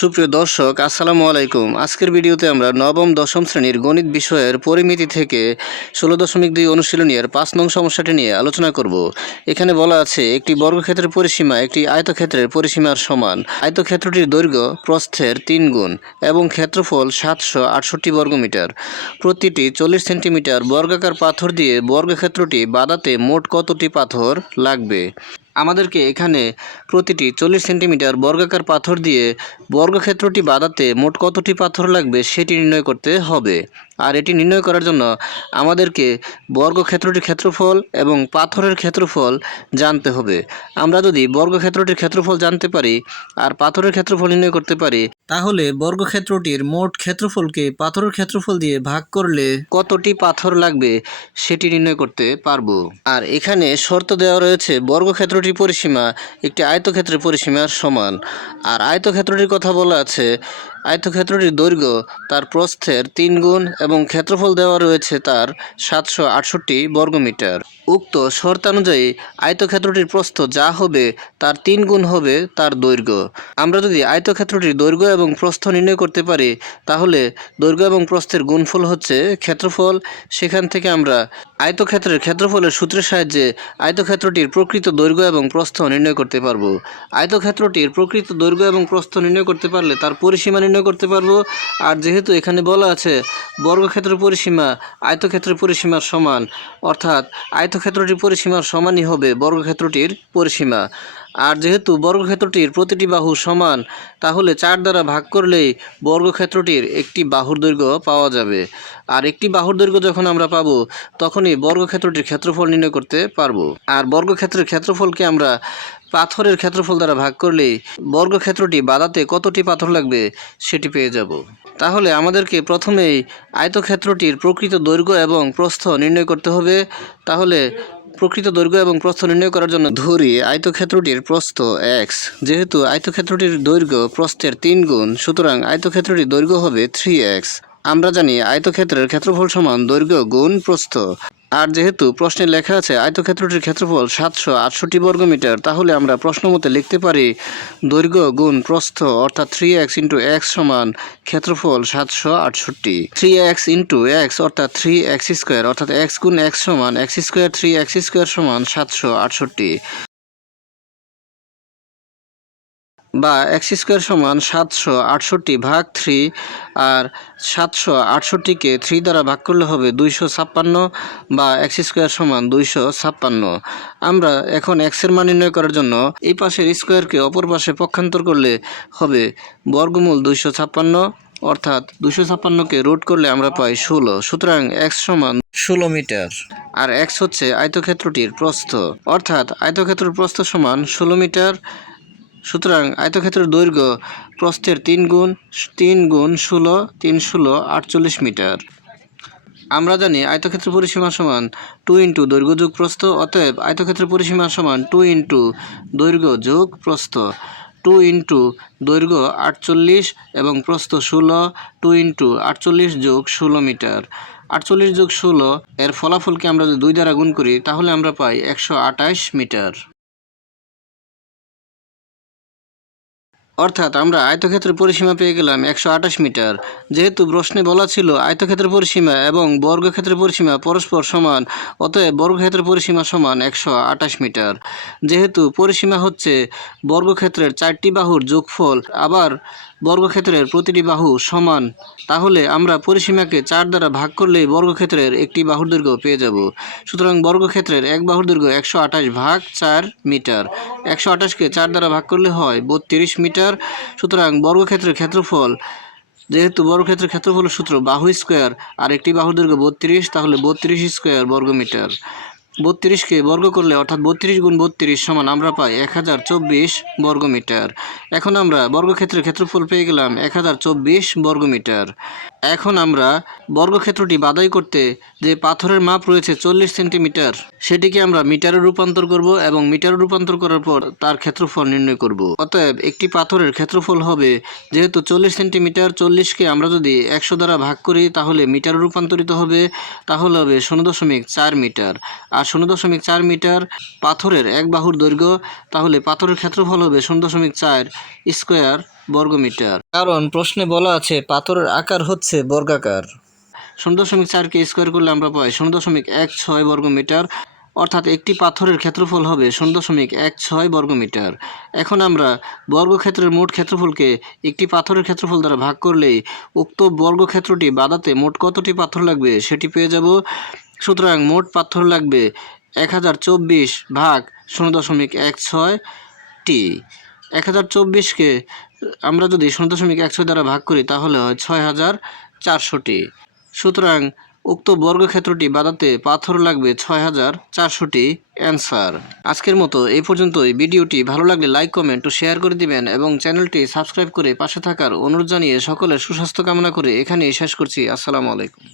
সুপ্রিয় দর্শক, আসসালামু আলাইকুম। আজকের ভিডিওতে আমরা নবম দশম শ্রেণীর গণিত বিষয়ের পরিমিতি থেকে 16.2 অনুশীলনীর 5 নং সমস্যাটি নিয়ে আলোচনা করব। এখানে বলা আছে একটি বর্গক্ষেত্রের পরিসীমা একটি আয়তক্ষেত্রের পরিসীমার সমান। আয়তক্ষেত্রটির দৈর্ঘ্য প্রস্থের 3 গুণ এবং ক্ষেত্রফল 768 বর্গমিটার। প্রতিটি 40 সেন্টিমিটার বর্গাকার পাথর দিয়ে বর্গক্ষেত্রটি বাঁধাতে মোট কতটি পাথর লাগবে? আমাদেরকে এখানে প্রতিটি 40 সেন্টিমিটার বর্গাকার পাথর দিয়ে বর্গক্ষেত্রটি বাঁধাতে মোট কতটি পাথর লাগবে সেটি নির্ণয় করতে হবে। আর এটি নির্ণয় করার জন্য আমাদেরকে বর্গক্ষেত্রটির ক্ষেত্রফল এবং পাথরের ক্ষেত্রফল জানতে হবে। আমরা যদি বর্গক্ষেত্রটির ক্ষেত্রফল জানতে পারি আর পাথরের ক্ষেত্রফল নির্ণয় করতে পারি, তাহলে বর্গক্ষেত্রটির মোট ক্ষেত্রফলকে পাথরের ক্ষেত্রফল দিয়ে ভাগ করলে কতটি পাথর লাগবে সেটি নির্ণয় করতে পারবো। আর এখানে শর্ত দেওয়া রয়েছে বর্গক্ষেত্রটির পরিসীমা একটি আয়তক্ষেত্রের পরিসীমার সমান। আর আয়তক্ষেত্রটির কথা বলা আছে আয়তক্ষেত্রটির দৈর্ঘ্য তার প্রস্থের 3 গুণ এবং ক্ষেত্রফল দেওয়া রয়েছে তার 768 বর্গমিটার। উক্ত শর্তানুযায়ী আয়তক্ষেত্রটির প্রস্থ যা হবে তার 3 গুণ হবে তার দৈর্ঘ্য। আমরা যদি আয়তক্ষেত্রটির দৈর্ঘ্য এবং প্রস্থ নির্ণয় করতে পারি, তাহলে দৈর্ঘ্য এবং প্রস্থের গুণফল হচ্ছে ক্ষেত্রফল। সেখান থেকে আমরা আয়তক্ষেত্রের ক্ষেত্রফলের সূত্রের সাহায্যে আয়তক্ষেত্রটির প্রকৃত দৈর্ঘ্য এবং প্রস্থ নির্ণয় করতে পারবো। আয়তক্ষেত্রটির প্রকৃত দৈর্ঘ্য এবং প্রস্থ নির্ণয় করতে পারলে তার পরিসীমা নির্ণয় করতে পারবো। আর যেহেতু এখানে বলা আছে বর্গক্ষেত্রের পরিসীমা আয়তক্ষেত্রের পরিসীমার সমান, অর্থাৎ আয়তক্ষেত্রটির পরিসীমার সমানই হবে বর্গক্ষেত্রটির পরিসীমা। আর যেহেতু বর্গক্ষেত্রটির প্রতিটি বাহু সমান, তাহলে 4 দ্বারা ভাগ করলেই বর্গক্ষেত্রটির একটি বাহুর দৈর্ঘ্য পাওয়া যাবে। আর একটি বাহুর দৈর্ঘ্য যখন আমরা পাবো, তখনই বর্গক্ষেত্রটির ক্ষেত্রফল নির্ণয় করতে পারবো। আর বর্গক্ষেত্রের ক্ষেত্রফলকে আমরা পাথরের ক্ষেত্রফল দ্বারা ভাগ করলেই বর্গক্ষেত্রটি বাঁধাতে কতটি পাথর লাগবে সেটি পেয়ে যাব। তাহলে আমাদেরকে প্রথমেই আয়তক্ষেত্রটির প্রকৃত দৈর্ঘ্য এবং প্রস্থ নির্ণয় করতে হবে। তাহলে প্রকৃত দৈর্ঘ্য এবং প্রস্থ নির্ণয় করার জন্য ধরি আয়তক্ষেত্রটির প্রস্থ x। যেহেতু আয়তক্ষেত্রটির দৈর্ঘ্য প্রস্থের 3 গুণ, সুতরাং আয়তক্ষেত্রটির দৈর্ঘ্য হবে 3x। আমরা জানি আয়তক্ষেত্রের ক্ষেত্রফল সমান দৈর্ঘ্য গুণ প্রস্থ। আর যেহেতু প্রশ্নে লেখা আছে আয়তক্ষেত্রটির ক্ষেত্রফল 768 বর্গমিটার, তাহলে আমরা প্রশ্ন মতে লিখতে পারি দৈর্ঘ্য গুণ প্রস্থ অর্থাৎ 3x × x সমান ক্ষেত্রফল 768। 3x × x অর্থাৎ 3x² অর্থাৎ x গুণ x সমান x², 3x² সমান 768 বা x² সমান 768 ভাগ 3। আর 768কে 3 দ্বারা ভাগ করলে হবে 256 বা x² সমান 256। আমরা এখন x এর মান নির্ণয় করার জন্য এই পাশের স্কোয়ারকে অপর পাশে পক্ষান্তর করলে হবে বর্গমূল 256, অর্থাৎ 256কে রুট করলে আমরা পাই 16। সুতরাং x সমান 16 মিটার। আর x হচ্ছে আয়তক্ষেত্রটির প্রস্থ, অর্থাৎ আয়তক্ষেত্রের প্রস্থ সমান 16 মিটার। সুতরাং আয়তক্ষেত্রের দৈর্ঘ্য প্রস্থের 3 গুণ 16, 3 × 48 মিটার। আমরা জানি আয়তক্ষেত্রের পরিসীমা সমান 2 × দৈর্ঘ্য যোগ প্রস্থ। অতএব আয়তক্ষেত্রের পরিসীমা সমান 2 × দৈর্ঘ্য যোগ প্রস্থ। 2 × দৈর্ঘ্য 48 এবং প্রস্থ 16, 2 × 48 যোগ 16 মিটার। 48 যোগ 16 এর ফলাফলকে আমরা যদি 2 দ্বারা গুণ করি, তাহলে আমরা পাই 128 মিটার। অর্থাৎ আমরা আয়তক্ষেত্রের পরিসীমা পেয়ে গেলাম 128 মিটার। যেহেতু প্রশ্নে বলা ছিল আয়তক্ষেত্রের পরিসীমা এবং বর্গক্ষেত্রের পরিসীমা পরস্পর সমান, অতএব বর্গক্ষেত্রের পরিসীমা সমান 128 মিটার। যেহেতু পরিসীমা হচ্ছে বর্গক্ষেত্রের 4টি বাহুর যোগফল, আবার বর্গক্ষেত্রের প্রতিটি বাহু সমান, তাহলে আমরা পরিসীমাকে 4 দ্বারা ভাগ করলেই বর্গক্ষেত্রের একটি বাহুর দৈর্ঘ্য পেয়ে যাব। সুতরাং বর্গক্ষেত্রের এক বাহুর দৈর্ঘ্য 128 ভাগ 4 মিটার। 128কে 4 দ্বারা ভাগ করলে হয় 32 মিটার। সুতরাং বর্গক্ষেত্রের ক্ষেত্রফল, যেহেতু বর্গক্ষেত্রের ক্ষেত্রফলের সূত্র বাহু স্কোয়ার আর একটি বাহুর দৈর্ঘ্য 32, তাহলে 32² বর্গমিটার। 32কে বর্গ করলে অর্থাৎ 32 গুণ 32 সমান আমরা পাই 1024 বর্গমিটার। এখন আমরা বর্গক্ষেত্রের ক্ষেত্রফল পেয়ে গেলাম 1024 বর্গমিটার। এখন আমরা বর্গক্ষেত্রটি বাধাই করতে যে পাথরের মাপ রয়েছে 40 সেন্টিমিটার, সেটিকে আমরা মিটারে রূপান্তর করব এবং মিটারে রূপান্তর করার পর তার ক্ষেত্রফল নির্ণয় করব। অতএব একটি পাথরের ক্ষেত্রফল হবে, যেহেতু 40 সেন্টিমিটার, 40কে আমরা যদি 100 দ্বারা ভাগ করি তাহলে মিটারে রূপান্তরিত হবে, তাহলে হবে 0.4 মিটার। আর 0.4 মিটার পাথরের এক বাহুর দৈর্ঘ্য, তাহলে পাথরের ক্ষেত্রফল হবে 0.4 স্কোয়ার বর্গমিটার। কারণ প্রশ্নে বলা আছে পাথরের আকার হচ্ছে বর্গাকার। 0.4কে স্কোয়ার করলে আমরা পাই 0.16 বর্গমিটার, অর্থাৎ একটি পাথরের ক্ষেত্রফল হবে 0.16 বর্গমিটার। এখন আমরা বর্গক্ষেত্রের মোট ক্ষেত্রফলকে একটি পাথরের ক্ষেত্রফল দ্বারা ভাগ করলেই উক্ত বর্গক্ষেত্রটি বাঁধাতে মোট কতটি পাথর লাগবে সেটি পেয়ে যাব। সুতরাং মোট পাথর লাগবে 1024 ভাগ 0.16টি। 1024কে আমরা যদি 0.16 দ্বারা ভাগ করি তাহলে হয় 6400টি। সুতরাং উক্ত বর্গক্ষেত্রটি বাঁধাতে পাথর লাগবে 6400টি। অ্যান্সার। আজকের মতো এই পর্যন্তই। ভিডিওটি ভালো লাগলে লাইক, কমেন্ট ও শেয়ার করে দিবেন এবং চ্যানেলটি সাবস্ক্রাইব করে পাশে থাকার অনুরোধ জানিয়ে সকলের সুস্বাস্থ্য কামনা করে এখানেই শেষ করছি। আসসালামু আলাইকুম।